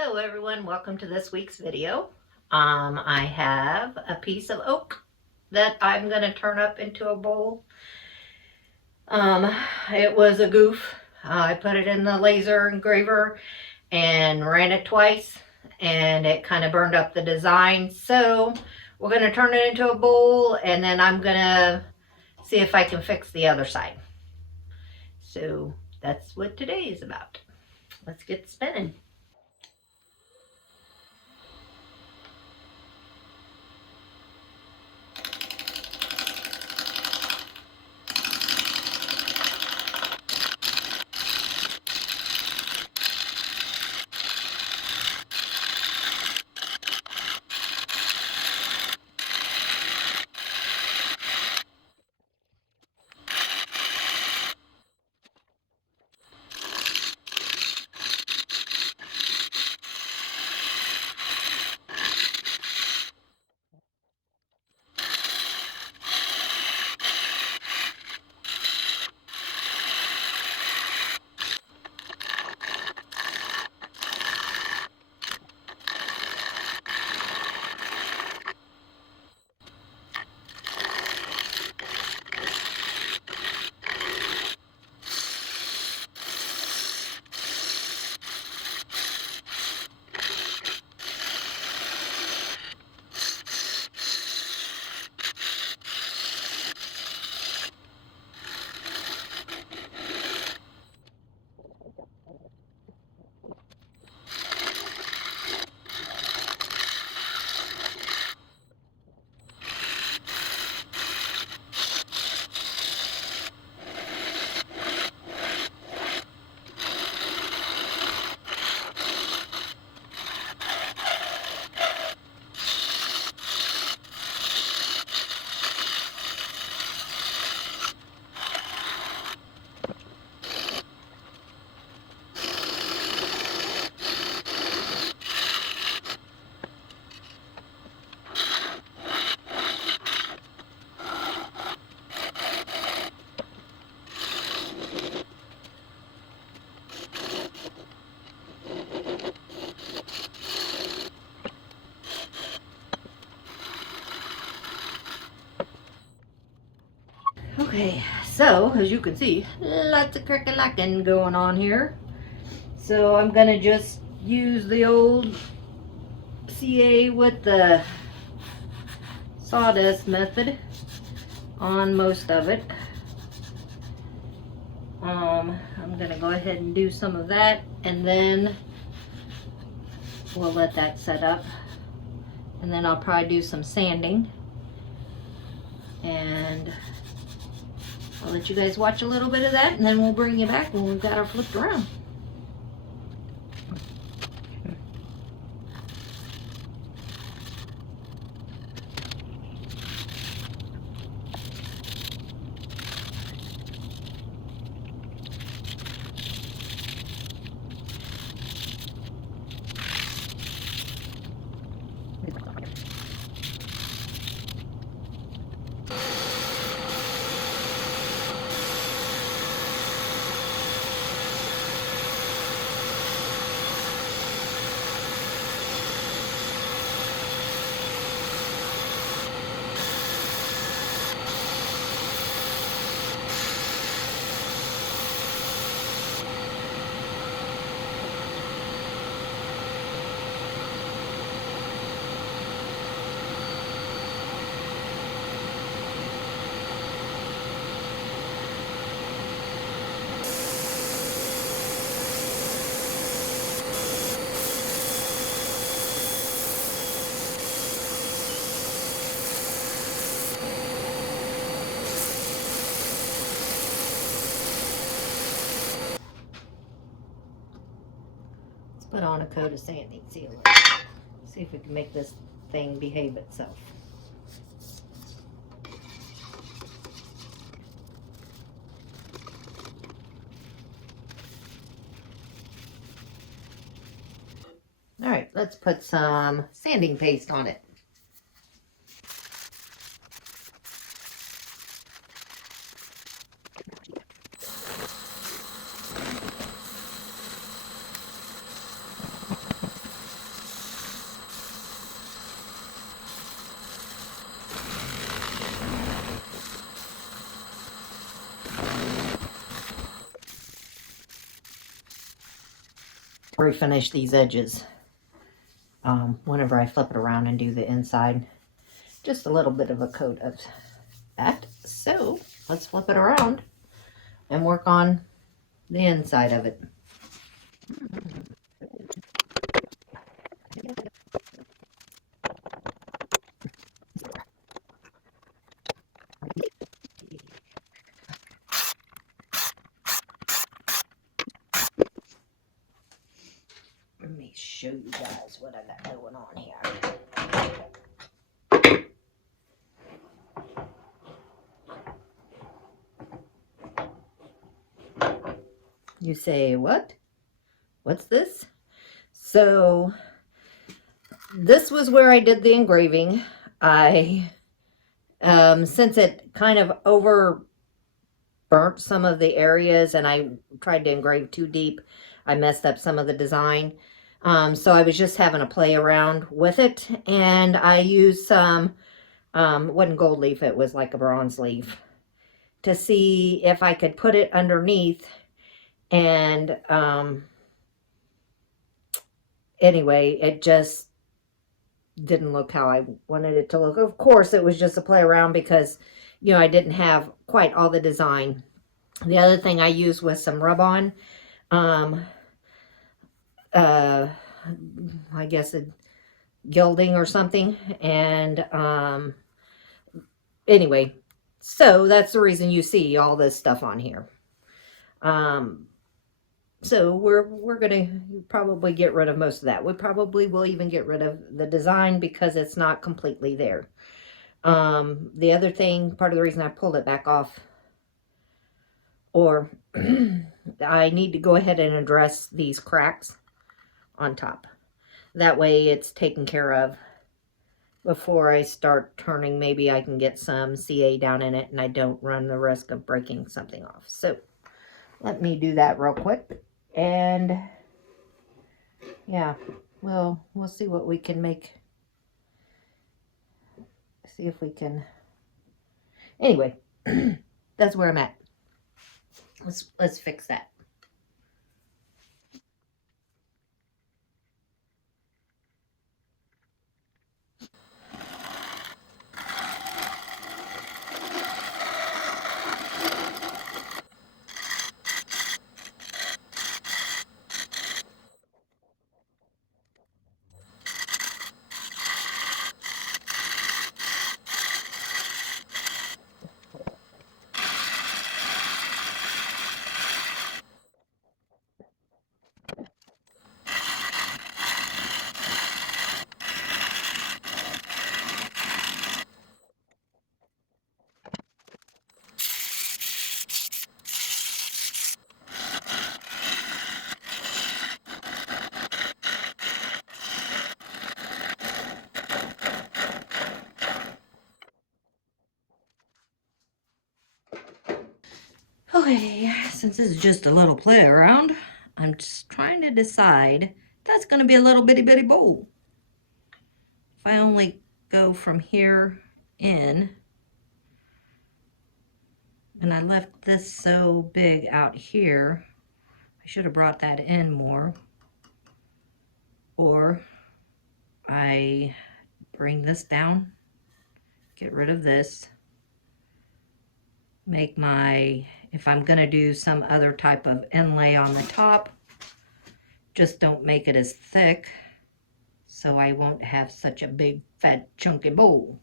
Hello everyone, welcome to this week's video. I have a piece of oak that I'm going to turn up into a bowl. It was a goof. I put it in the laser engraver and ran it twice and it kind of burned up the design. So we're going to turn it into a bowl and then I'm going to see if I can fix the other side. So that's what today is about. Let's get spinning. Okay, so as you can see, lots of crack-a-lackin' going on here. So I'm gonna just use the old CA with the sawdust method on most of it. I'm gonna go ahead and do some of that and then we'll let that set up. And then I'll probably do some sanding. And I'll let you guys watch a little bit of that and then we'll bring you back when we've got her flipped around. Put on a coat of sanding sealer. See if we can make this thing behave itself. All right, let's put some sanding paste on it. refinish these edges whenever I flip it around and do the inside. Just a little bit of a coat of that. So let's flip it around and work on the inside of it. Let me show you guys what I got going on here. You say, what? What's this? So this was where I did the engraving. Since it kind of over burnt some of the areas and I tried to engrave too deep, I messed up some of the design. So I was just having a play around with it, and I used some, it wasn't gold leaf, it was like a bronze leaf, to see if I could put it underneath. And anyway, it just didn't look how I wanted it to look. Of course, it was just a play around because, you know, I didn't have quite all the design. The other thing I used was some rub-on. I guess a gilding or something. And anyway, so that's the reason you see all this stuff on here. So we're gonna probably get rid of most of that. We probably will even get rid of the design because it's not completely there. The other thing, part of the reason I pulled it back off, or I need to go ahead and address these cracks on top. That way it's taken care of before I start turning. Maybe I can get some CA down in it and I don't run the risk of breaking something off. So let me do that real quick. And yeah, we'll see what we can make. See if we can. Anyway, that's where I'm at. Let's fix that. Okay, since this is just a little play around, I'm just trying to decide. That's going to be a little bitty bowl. If I only go from here in, and I left this so big out here, I should have brought that in more. Or I bring this down, get rid of this, make my, if I'm going to do some other type of inlay on the top, just don't make it as thick so I won't have such a big fat chunky bowl.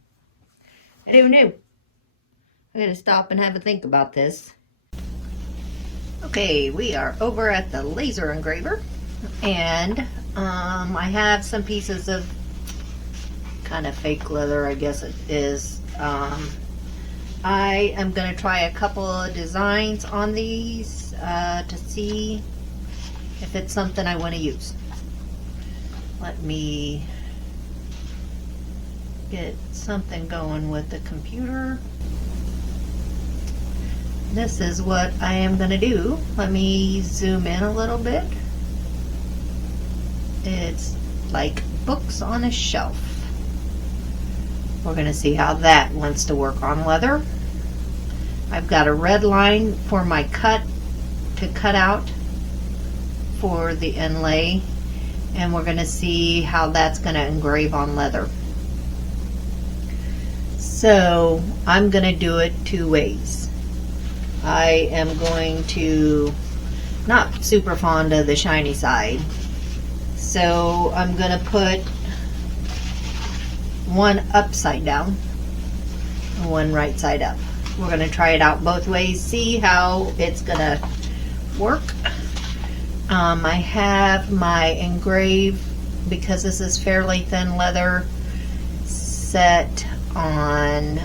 Who knew? I'm going to stop and have a think about this. Okay, we are over at the laser engraver, and I have some pieces of kind of fake leather, I guess it is. I am going to try a couple of designs on these to see if it's something I want to use. Let me get something going with the computer. This is what I am going to do. Let me zoom in a little bit. It's like books on a shelf. We're going to see how that wants to work on leather. I've got a red line for my cut to cut out for the inlay, and we're going to see how that's going to engrave on leather. So I'm going to do it two ways. I am going to, not super fond of the shiny side, so I'm going to put one upside down and one right side up. We're going to try it out both ways, see how it's going to work. I have my engrave, because this is fairly thin leather, set on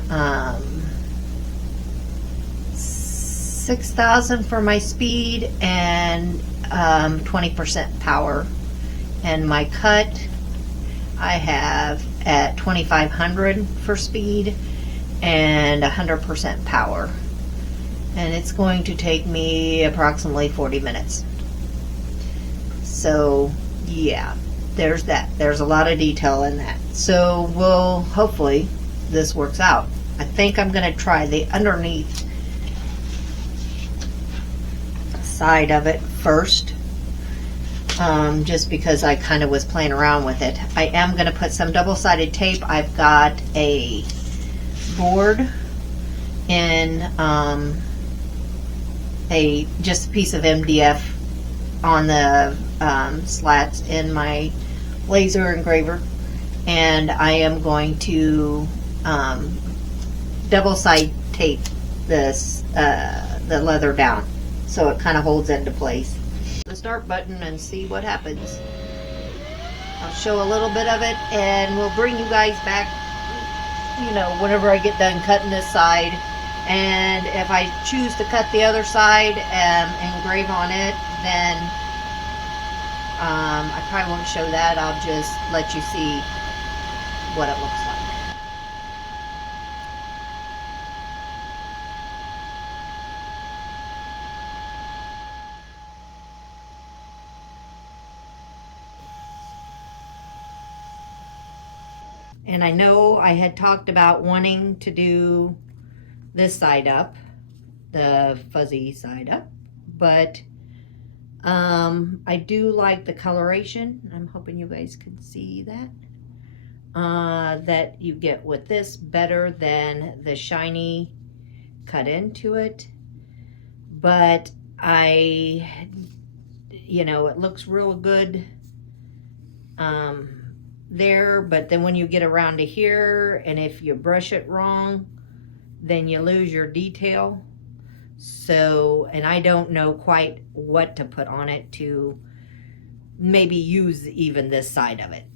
6,000 for my speed and 20% power. And my cut I have at 2,500 for speed and 100% power. And it's going to take me approximately 40 minutes. So yeah, there's that. There's a lot of detail in that. So we'll, hopefully this works out. I think I'm going to try the underneath side of it first, just because I kind of was playing around with it. I am going to put some double-sided tape. I've got a board in just a piece of MDF on the slats in my laser engraver, and I am going to double side tape this the leather down so it kind of holds into place. The start button and see what happens. I'll show a little bit of it and we'll bring you guys back, you know, whenever I get done cutting this side. And if I choose to cut the other side and engrave on it, then I probably won't show that. I'll just let you see what it looks like. And I know I had talked about wanting to do this side up, the fuzzy side up, but I do like the coloration. I'm hoping you guys can see that. That you get with this better than the shiny cut into it. But you know, it looks real good there, but then when you get around to here, and if you brush it wrong, then you lose your detail. So, and I don't know quite what to put on it to maybe use even this side of it.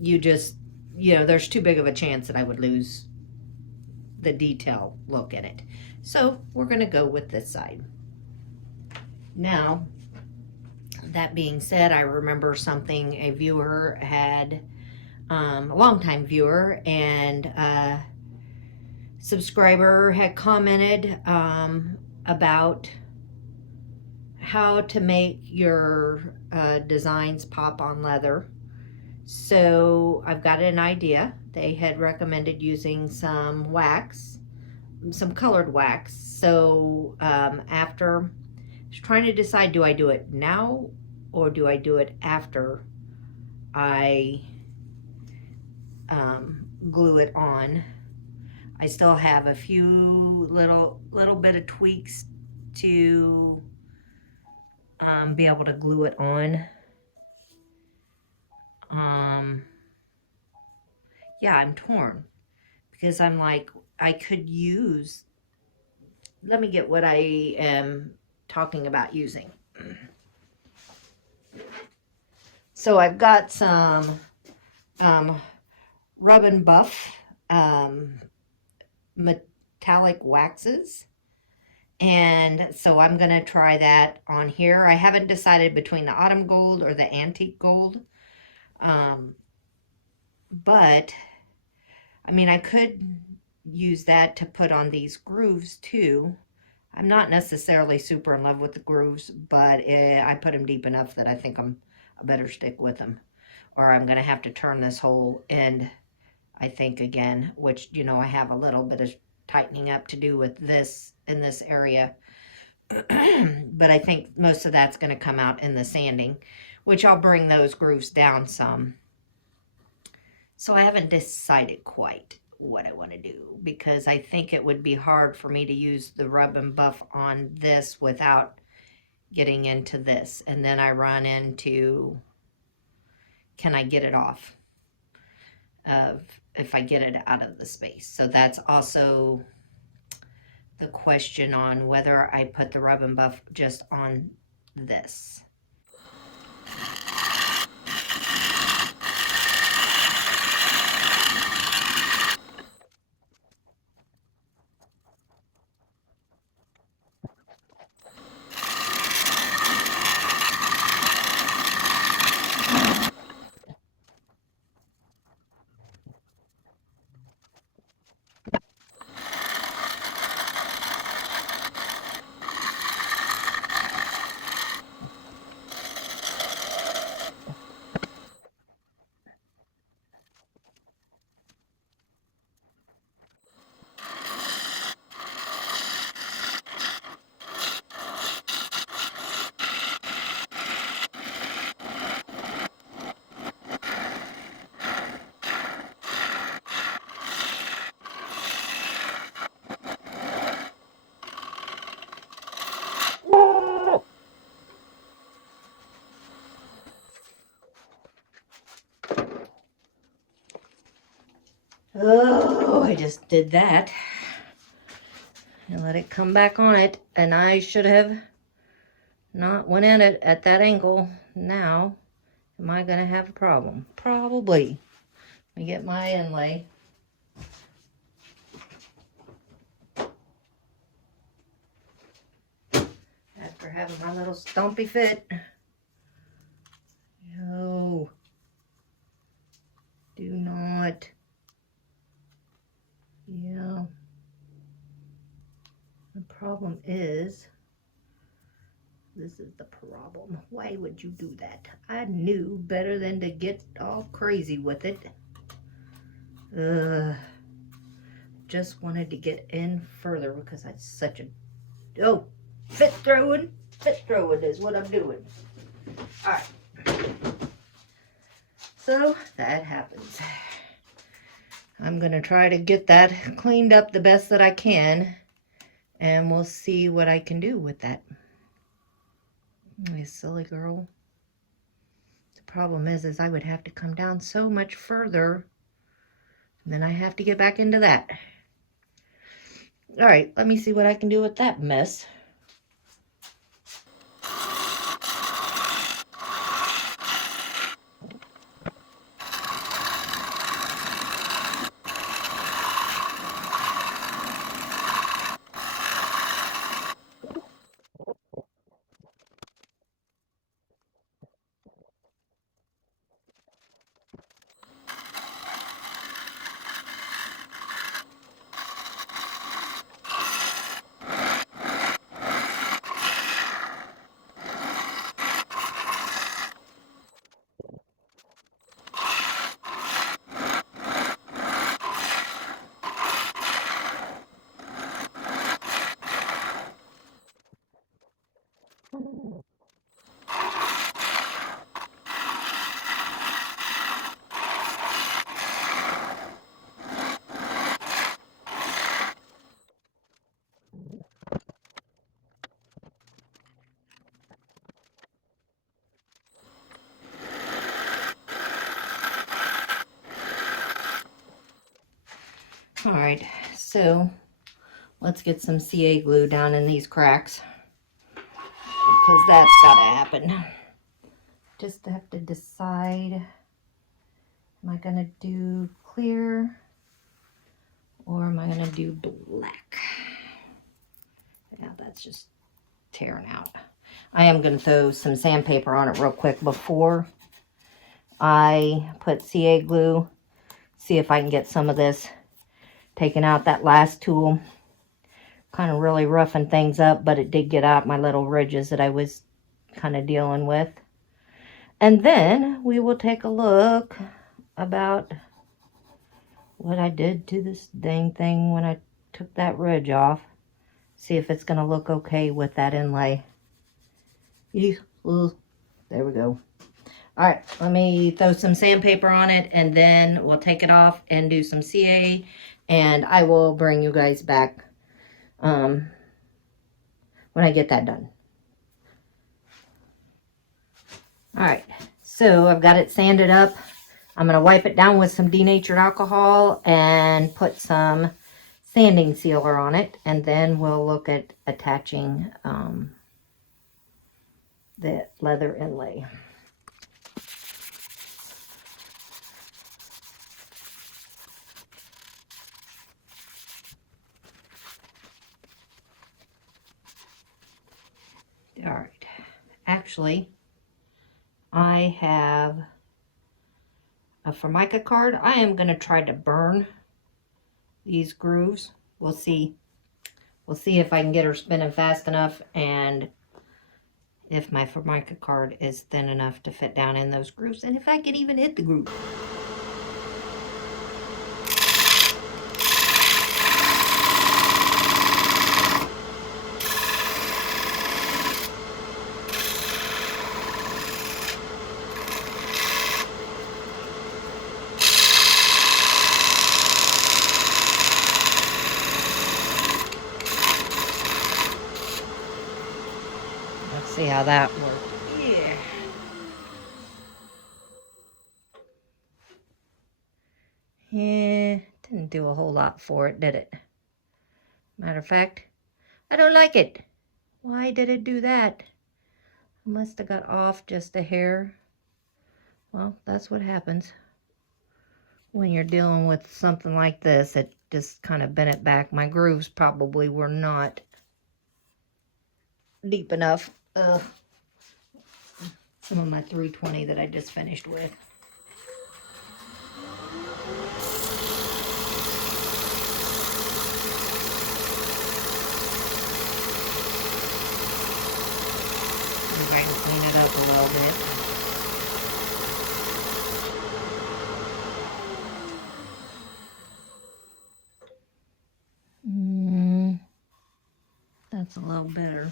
You just, you know, there's too big of a chance that I would lose the detail look at it. So we're going to go with this side. Now, that being said, I remember something a viewer had, a longtime viewer and subscriber had commented about how to make your designs pop on leather. So I've got an idea. They had recommended using some wax, some colored wax. So after I was trying to decide, do I do it now or do I do it after I glue it on? I still have a few little bit of tweaks to be able to glue it on. Yeah, I'm torn because I'm like, I could use, let me get what I am talking about using. So I've got some Rub and Buff metallic waxes, and so I'm gonna try that on here. I haven't decided between the autumn gold or the antique gold, but I mean, I could use that to put on these grooves too. I'm not necessarily super in love with the grooves, but I put them deep enough that I think I better stick with them, or I'm gonna have to turn this whole end, I think, again, which, you know, I have a little bit of tightening up to do with this in this area. But I think most of that's going to come out in the sanding, which I'll bring those grooves down some. So I haven't decided quite what I want to do, because I think it would be hard for me to use the rub and buff on this without getting into this. And then I run into, can I get it off of if I get it out of the space? So that's also the question on whether I put the rub and buff just on this. Oh, I just did that and let it come back on it, and I should have not went in it at that angle. Now, am I gonna have a problem? Probably. Let me get my inlay. After having my little stompy fit. No. Do not. Yeah. The problem is, this is the problem. Why would you do that? I knew better than to get all crazy with it. Just wanted to get in further because I'm such a... Oh, fit throwing is what I'm doing. All right. So that happens. I'm going to try to get that cleaned up the best that I can, and we'll see what I can do with that. You silly girl. The problem is I would have to come down so much further, and then I have to get back into that. All right, let me see what I can do with that mess. All right, so let's get some CA glue down in these cracks, because that's got to happen. Just have to decide, am I going to do clear or am I going to do black? Yeah, that's just tearing out. I am going to throw some sandpaper on it real quick before I put CA glue. See if I can get some of this taken out. That last tool kind of really roughing things up, but it did get out my little ridges that I was kind of dealing with. And then we will take a look about what I did to this dang thing when I took that ridge off. See if it's gonna look okay with that inlay. There we go. All right, let me throw some sandpaper on it, and then we'll take it off and do some CA, and I will bring you guys back when I get that done. All right, so I've got it sanded up. I'm going to wipe it down with some denatured alcohol and put some sanding sealer on it, and then we'll look at attaching the leather inlay. All right, actually, I have a Formica card. I am going to try to burn these grooves. We'll see. We'll see if I can get her spinning fast enough and if my Formica card is thin enough to fit down in those grooves, and if I can even hit the groove. Let's see how that works. Yeah. Yeah, didn't do a whole lot for it, did it? Matter of fact, I don't like it. Why did it do that? I must have got off just a hair. Well, that's what happens when you're dealing with something like this. It just kind of bent it back. My grooves probably were not deep enough. Some of my 320 that I just finished with. See if I can clean it up a little bit. That's a little better.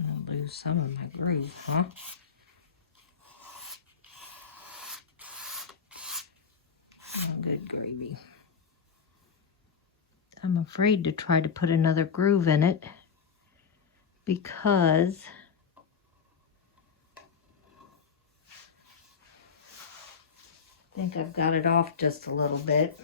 I'll lose some of my groove, huh? Oh, good gravy. I'm afraid to try to put another groove in it because I think I've got it off just a little bit.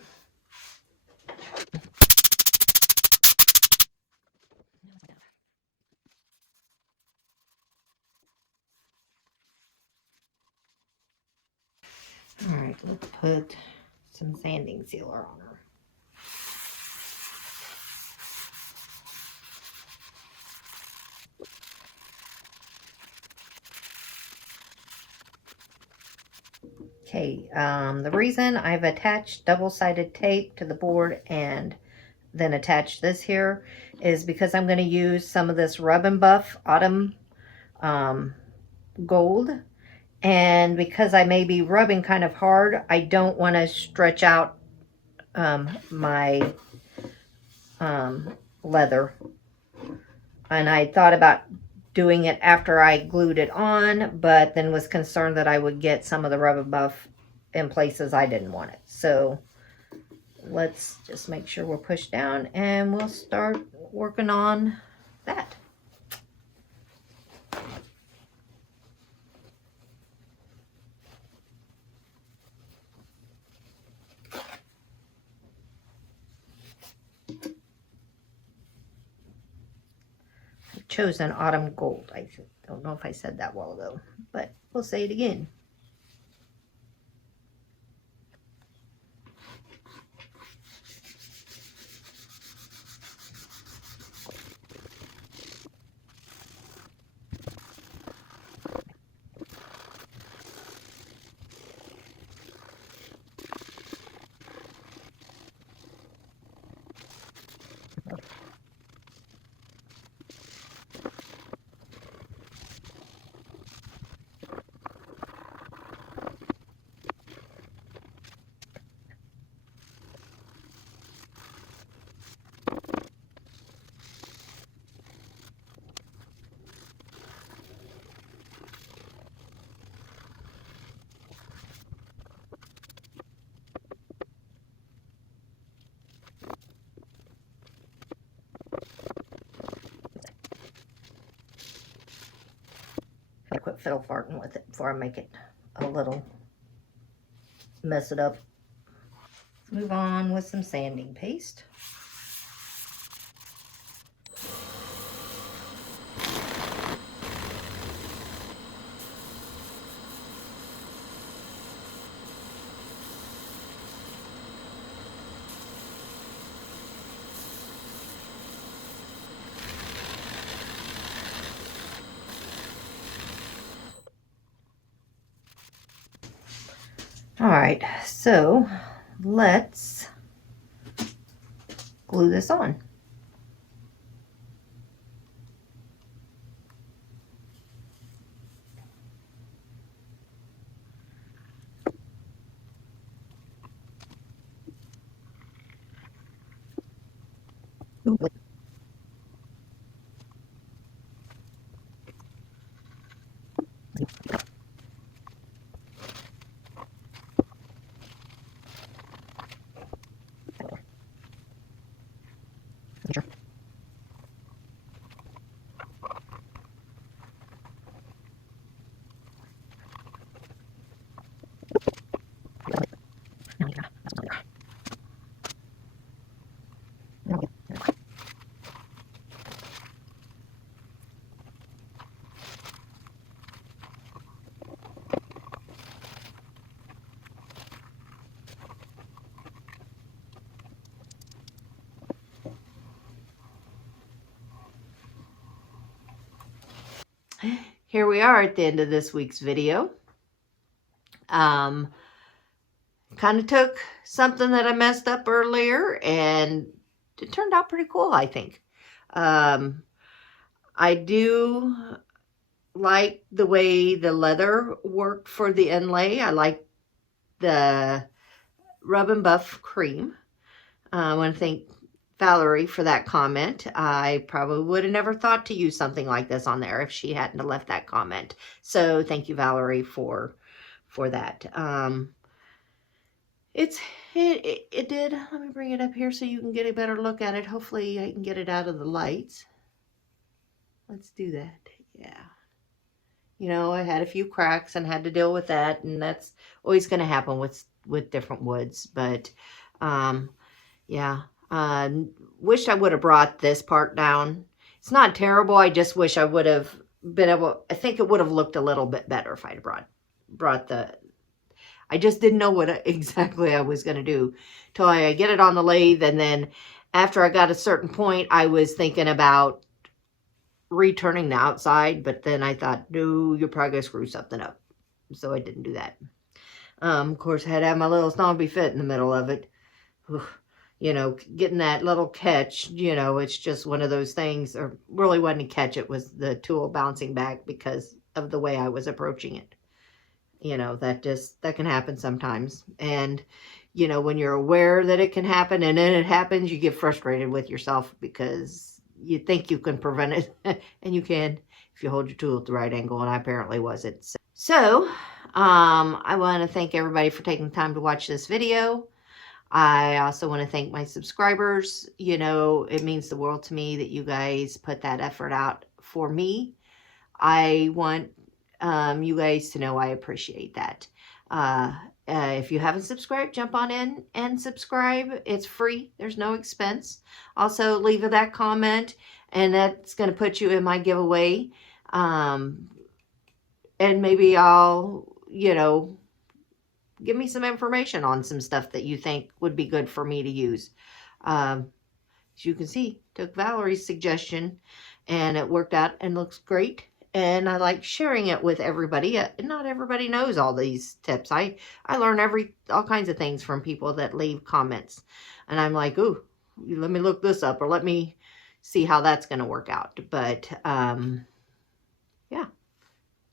All right, let's put some sanding sealer on her. Okay, the reason I've attached double-sided tape to the board and then attached this here is because I'm going to use some of this Rub and Buff Autumn Gold. And because I may be rubbing kind of hard, I don't want to stretch out my leather. And I thought about doing it after I glued it on, but then was concerned that I would get some of the Rub and Buff in places I didn't want it. So let's just make sure we're pushed down and we'll start working on that. I've chosen Autumn Gold. I don't know if I said that well though, but we'll say it again. quit fiddle farting with it before I make it a little, mess it up. Let's move on with some sanding paste. All right, so let's glue this on. Here we are at the end of this week's video. Kind of took something that I messed up earlier and it turned out pretty cool, I think. I do like the way the leather worked for the inlay. I like the Rub and Buff cream. I want to thank Valerie for that comment. I probably would have never thought to use something like this on there if she hadn't have left that comment. So thank you, Valerie, for that. It did. Let me bring it up here so you can get a better look at it. Hopefully I can get it out of the lights. Let's do that. Yeah. You know, I had a few cracks and had to deal with that, and that's always going to happen with different woods. But yeah. Wish I would have brought this part down. It's not terrible. I just wish I would have been able, I think it would have looked a little bit better if I had brought the, I just didn't know what exactly I was going to do till I get it on the lathe. And then after I got a certain point, I was thinking about returning the outside, but then I thought, no, you're probably going to screw something up. So I didn't do that. Of course, I had to have my little snobby fit in the middle of it. You know, getting that little catch, you know, it's just one of those things, or really wasn't a catch, it was the tool bouncing back because of the way I was approaching it. You know, that can happen sometimes. And, you know, when you're aware that it can happen and then it happens, you get frustrated with yourself because you think you can prevent it, and you can if you hold your tool at the right angle, and I apparently wasn't. So, I want to thank everybody for taking the time to watch this video. I also want to thank my subscribers. You know, it means the world to me that you guys put that effort out for me. I want you guys to know I appreciate that. If you haven't subscribed, jump on in and subscribe. It's free. There's no expense. Also, leave that comment, and that's going to put you in my giveaway. And maybe I'll, you know, give me some information on some stuff that you think would be good for me to use. As you can see, took Valerie's suggestion and it worked out and looks great. And I like sharing it with everybody. Not everybody knows all these tips. I learn all kinds of things from people that leave comments. And I'm like, ooh, let me look this up, or let me see how that's going to work out. But yeah,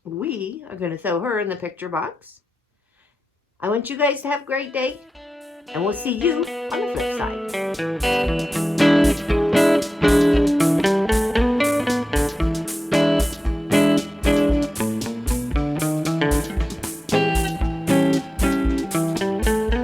we are going to throw her in the picture box. I want you guys to have a great day, and we'll see you on the flip side.